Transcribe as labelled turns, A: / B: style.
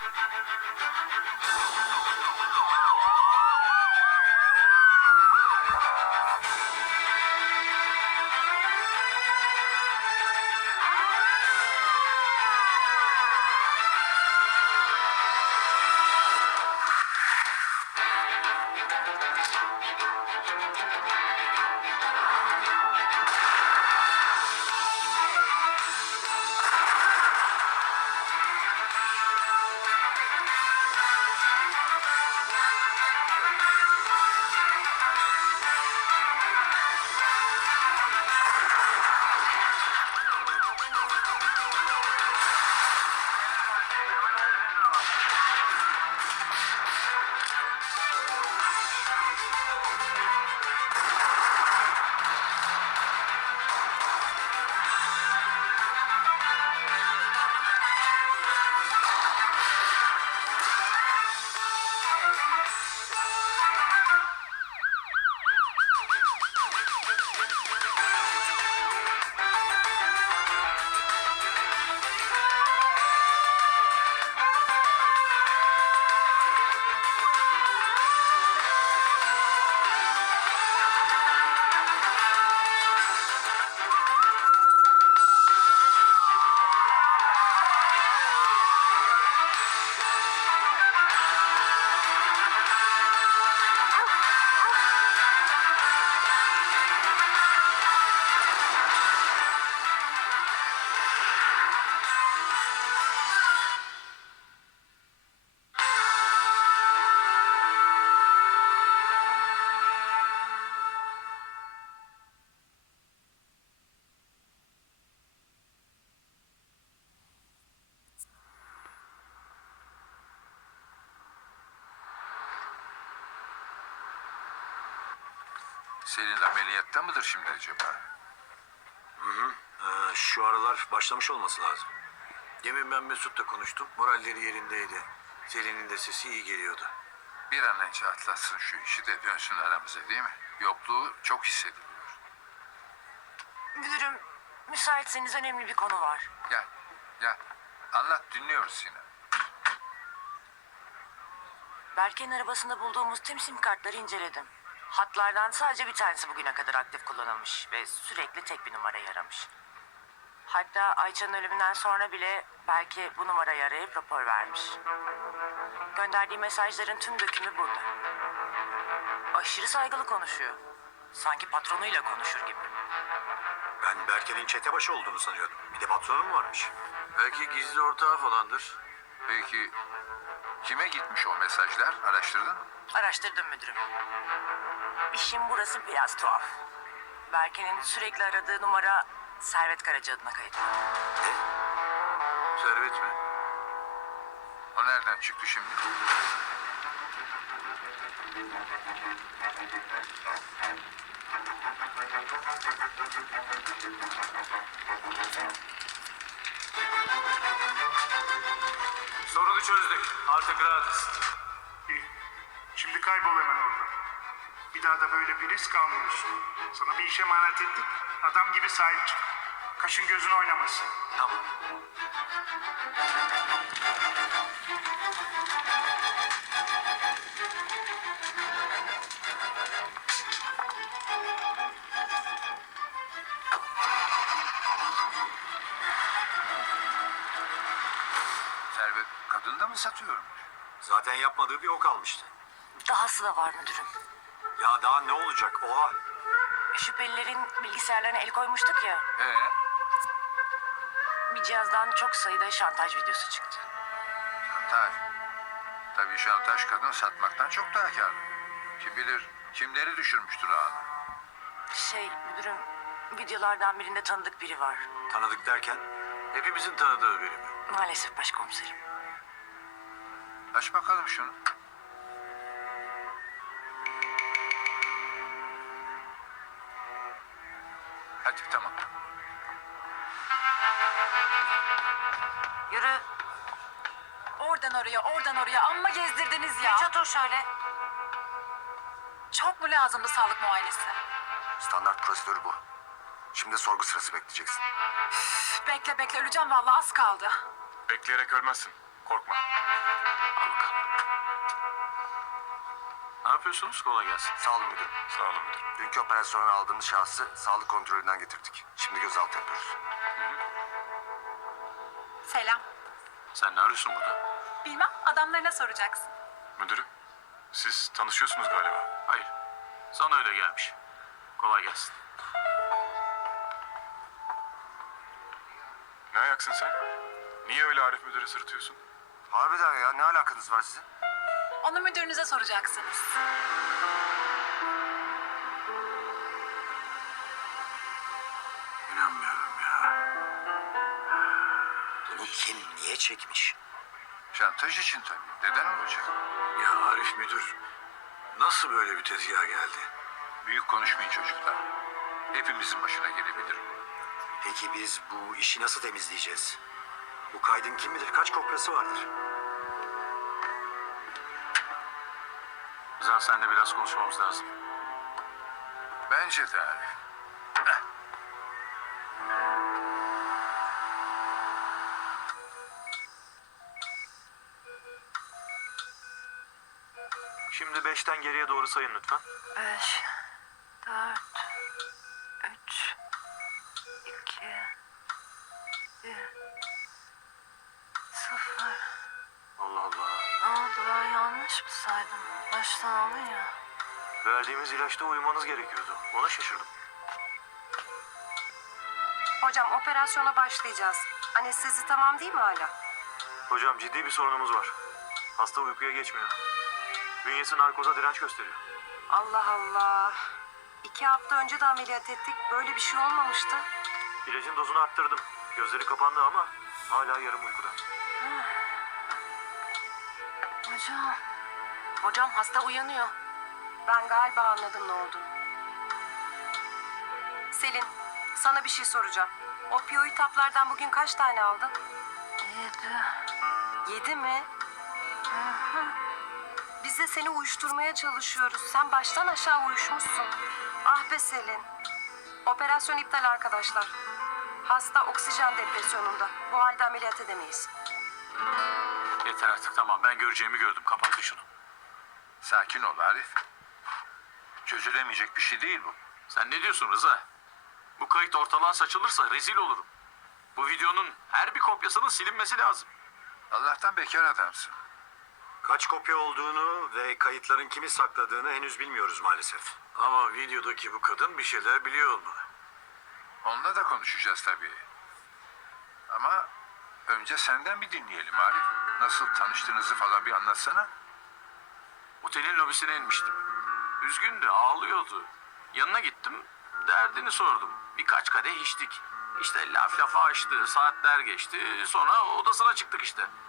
A: Selin ameliyatta mıdır şimdi acaba?
B: Şu aralar başlamış olması lazım. Demin ben Mesut'la konuştum. Moralleri yerindeydi. Selin'in de sesi iyi geliyordu.
A: Bir an önce atlatsın şu işi de dönsün aramıza, değil mi? Yokluğu çok hissediliyor.
C: Müdürüm, müsaitseniz önemli bir konu var.
A: Gel, gel. Anlat, dinliyoruz Sinan.
C: Berke'nin arabasında bulduğumuz tüm sim kartları inceledim. Hatlardan sadece bir tanesi bugüne kadar aktif kullanılmış ve sürekli tek bir numarayı aramış. Hatta Ayça'nın ölümünden sonra bile Berke bu numarayı arayıp rapor vermiş. Gönderdiği mesajların tüm dökümü burada. Aşırı saygılı konuşuyor. Sanki patronuyla konuşur gibi.
B: Ben Berke'nin çetebaşı olduğunu sanıyordum. Bir de patronu mu varmış? Belki gizli ortağı falandır.
A: Peki kime gitmiş o mesajlar? Araştırdın mı?
C: Araştırdım müdürüm. İşin burası biraz tuhaf. Berke'nin sürekli aradığı numara Servet Karaca adına kayıtlı.
B: Ne? Servet mi?
A: O nereden çıktı şimdi?
D: Sorunu çözdük. Artık rahatız. İyi. Şimdi kaybol hemen oradan. Bir daha da böyle bir risk almıyorsun. Sana bir işe emanet ettik. Adam gibi sahip çık. Kaşın gözün oynamasın.
B: Tamam.
A: Servet kadın da mı satıyormuş?
B: Zaten yapmadığı bir o kalmıştı.
C: Dahası da var müdürüm.
B: Ya daha ne olacak? Oha.
C: Şüphelilerin bilgisayarlarına el koymuştuk ya. Bir cihazdan çok sayıda şantaj videosu çıktı.
A: Şantaj. Tabii şantaj kadın satmaktan çok daha kârlı. Kim bilir kimleri düşürmüştür ağına.
C: Müdürüm, videolardan birinde tanıdık biri var.
B: Tanıdık derken? Hepimizin tanıdığı biri mi?
C: Maalesef başkomiserim.
A: Aç bakalım şunu. Hadi tamam.
C: Yürü.
E: Oradan oraya amma gezdirdiniz ya.
C: Geç otur şöyle.
E: Çok mu lazımdı sağlık muayenesi?
B: Standart prosedür bu. Şimdi sorgu sırası bekleyeceksin.
E: Bekle öleceğim vallahi az kaldı.
F: Bekleyerek ölmezsin. Korkma. yapıyorsunuz? Kolay gelsin.
G: Sağ olun müdürüm.
F: Sağ olun müdür.
G: Dünkü operasyondan aldığımız şahsı sağlık kontrolünden getirdik. Şimdi gözaltı yapıyoruz.
E: Selam.
F: Sen ne arıyorsun burada?
E: Bilmem, adamlarına soracaksın.
F: Müdürüm, siz tanışıyorsunuz galiba. Hayır, sana öyle gelmiş. Kolay gelsin.
H: Ne ayaksın sen? Niye öyle Arif müdüre sırıtıyorsun?
G: Harbiden ya, ne alakanız var sizin?
E: Onu müdürünüze soracaksınız.
B: İnanmıyorum ya. Bunu kim niye çekmiş?
A: Şantaj için tabii. Neden olacak?
B: Ya Arif müdür nasıl böyle bir tezgaha geldi?
A: Büyük konuşmayın çocuklar. Hepimizin başına gelebilir.
B: Peki biz bu işi nasıl temizleyeceğiz? Bu kaydın kim bilir kaç kopyası vardır?
F: Rıza, seninle biraz konuşmamız lazım.
A: Bence de Arif.
F: Şimdi 5'ten geriye doğru sayın lütfen.
C: 5, 4, 3, 2, 1, 0.
F: Allah Allah.
C: Ne oldu, ben yanlış mı saydım? Baştan alın ya.
F: Verdiğimiz ilaçta uyumanız gerekiyordu. Ona şaşırdım.
I: Hocam operasyona başlayacağız. Anestezi tamam değil mi hala?
F: Hocam ciddi bir sorunumuz var. Hasta uykuya geçmiyor. Bünyesi narkoza direnç gösteriyor.
I: Allah Allah. 2 hafta önce de ameliyat ettik. Böyle bir şey olmamıştı.
F: İlacın dozunu arttırdım. Gözleri kapandı ama hala yarım uykuda.
C: Hocam. Hocam, hasta uyanıyor.
I: Ben galiba anladım ne olduğunu. Selin, sana bir şey soracağım. Opioid haplardan bugün kaç tane aldın?
C: 7.
I: 7 mi? Biz de seni uyuşturmaya çalışıyoruz. Sen baştan aşağı uyuşmuşsun. Ah be Selin. Operasyon iptal arkadaşlar. Hasta oksijen depresyonunda. Bu halde ameliyat edemeyiz.
F: Yeter artık, tamam. Ben göreceğimi gördüm. Kapatın şunu.
A: Sakin ol Arif. Çözülemeyecek bir şey değil bu.
F: Sen ne diyorsun Rıza? Bu kayıt ortalığa saçılırsa rezil olurum. Bu videonun her bir kopyasının silinmesi lazım.
A: Allah'tan bekar adamsın.
B: Kaç kopya olduğunu ve kayıtların kimi sakladığını henüz bilmiyoruz maalesef. Ama videodaki bu kadın bir şeyler biliyor olmalı.
A: Onunla da konuşacağız tabii. Ama önce senden bir dinleyelim Arif. Nasıl tanıştığınızı falan bir anlatsana.
F: Otelin lobisine inmiştim. Üzgündü, ağlıyordu. Yanına gittim, derdini sordum. Birkaç kadeh içtik. İşte laf lafa açtı, saatler geçti. Sonra odasına çıktık işte.